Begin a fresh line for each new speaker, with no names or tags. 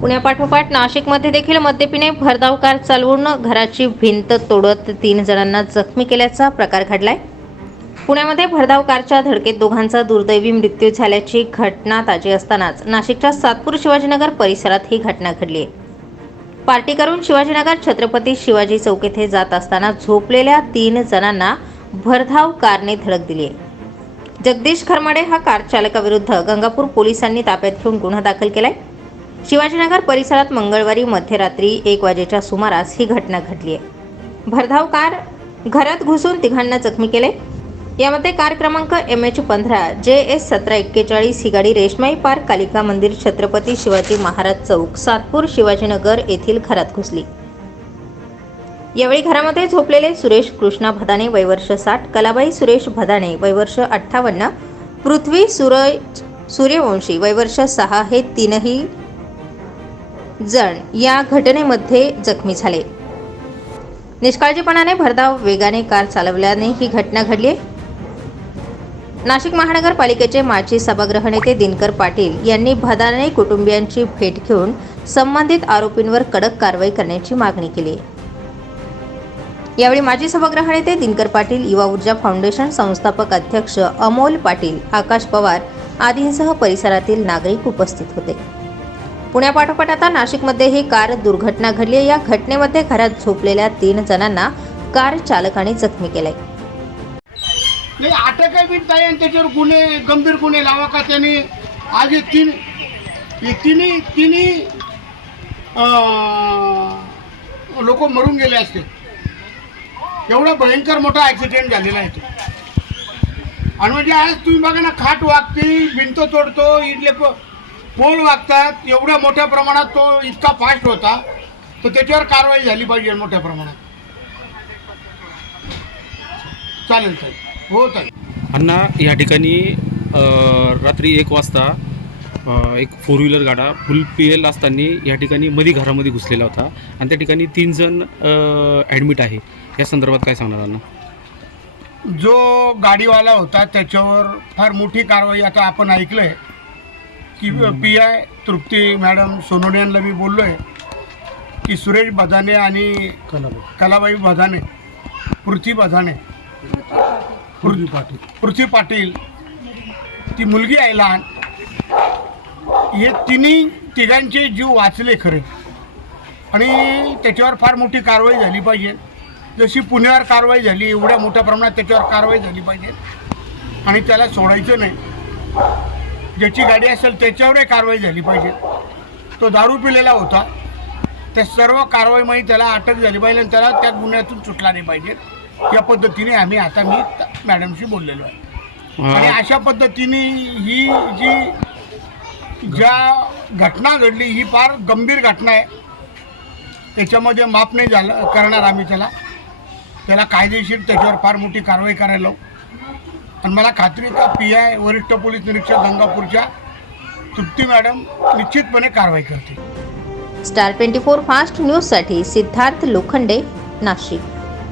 पुण्यापाठोपाठ नाशिकमध्ये देखील मद्यपिने भरधाव कार चालवून घराची भिंत तोडत तीन जणांना जखमी केल्याचा प्रकार घडलाय. पुण्यामध्ये भरधाव कारच्या धडकेत दोघांचा दुर्दैवी मृत्यू झाल्याची घटना ताजी असतानाच नाशिकच्या सातपूर शिवाजीनगर परिसरात ही घटना घडली आहे. पार्टी करून शिवाजीनगर छत्रपती शिवाजी चौक येथे जात असताना झोपलेल्या तीन जणांना भरधाव कारने धडक दिली आहे. जगदीश खरमाडे हा कार चालकाविरुद्ध गंगापूर पोलिसांनी ताब्यात घेऊन गुन्हा दाखल केलाय. शिवाजीनगर परिसरात मंगळवारी मध्यरात्री एक वाजेच्या सुमारास ही घटना घडली आहे. भरधाव कार घरात घुसून तिघांना जखमी केले. यामध्ये कार क्रमांक एम एच पंधरा जे एस सतरा एक्केचाळीस ही गाडी रेशमाई पार्क कालिका मंदिर छत्रपती शिवाजी महाराज चौक सातपूर शिवाजीनगर येथील घरात घुसली. यावेळी घरामध्ये झोपलेले सुरेश कृष्णा भदाणे वयवर्ष साठ कलाबाई सुरेश भदाणे वयवर्ष अठ्ठावन्न पृथ्वी सूरज सूर्यवंशी वयवर्ष सहा हे तीनही जण या घटनेमध्ये जखमी झाले. निष्काळजीपणाने भरधाव वेगाने कार चालवल्याने ही घटना घडली नाशिक महानगरपालिकेचे माजी सभागृह नेते दिनकर पाटील यांनी भदाने कुटुंबियांची भेट घेऊन संबंधित आरोपींवर कडक कारवाई करण्याची मागणी केली. यावेळी माजी सभागृह नेते दिनकर पाटील युवा ऊर्जा फाउंडेशन संस्थापक अध्यक्ष अमोल पाटील आकाश पवार आदींसह परिसरातील नागरिक उपस्थित होते. पुण्यापाठोपाठ आता नाशिकमध्येही कार दुर्घटना घडली आहे. या घटनेमध्ये घरात झोपलेल्या तीन जणांना कार चालकाने जखमी केलंय.
नाही अटक आहे बीट आहे आणि त्याच्यावर गुन्हे गंभीर गुन्हे लावा का त्याने? आज हे तीन हे तिन्ही तिन्ही लोक मरून गेले असते. एवढा भयंकर मोठा ॲक्सिडेंट झालेला आहे आणि म्हणजे आज तुम्ही बघा ना खाट वागते भिंत तोडतो इडले प पोल वागतात एवढ्या मोठ्या प्रमाणात तो इतका फास्ट होता तर त्याच्यावर कारवाई झाली पाहिजे मोठ्या प्रमाणात. चालेल चालेल. हो चालेल.
अण्णा या ठिकाणी रात्री एक वाजता एक फोर व्हीलर गाडा फुल पी एल असताना या ठिकाणी मधी घरामध्ये घुसलेला होता. आणि त्या ठिकाणी तीन जण ॲडमिट आहे. या संदर्भात काय सांगणार अण्णा?
जो गाडीवाला होता त्याच्यावर फार मोठी कारवाई आता आपण ऐकलंय. की P I Trupti madam Sonone यांना मी बोललोय की सुरेश बधाने आणि कलाबाई. बधाने पृथ्वी बधाने पृथ्वी पाटील. पृथ्वी पाटील ती मुलगी आहे लहान हे तिन्ही तिघांचे जीव वाचले खरे. आणि त्याच्यावर फार मोठी कारवाई झाली पाहिजे. जशी पुण्यावर कारवाई झाली एवढ्या मोठ्या प्रमाणात त्याच्यावर कारवाई झाली पाहिजे. आणि त्याला सोडायचं नाही. ज्याची गाडी असेल त्याच्यावरही कारवाई झाली पाहिजे. तो दारू पिलेला होता. त्या सर्व कारवाईमध्ये त्याला अटक झाली पाहिजे आणि त्याला त्या गुन्ह्यातून सुटला नाही पाहिजे. या पद्धतीने आम्ही आता मी मॅडमशी बोललेलो आहे. आणि अशा पद्धतीने ही जी ज्या घटना घडली ही फार गंभीर घटना आहे. त्याच्यामध्ये माफ नाही झालं करणार आम्ही त्याला. त्याला कायदेशीर त्याच्यावर फार मोठी कारवाई करायला लावू. आणि मला खात्री आहे का पी आय वरिष्ठ पोलीस निरीक्षक गंगापूरच्या तृप्ती मॅडम निश्चितपणे कारवाई करते
स्टार ट्वेंटी फोर फास्ट न्यूजसाठी सिद्धार्थ लोखंडे नाशिक.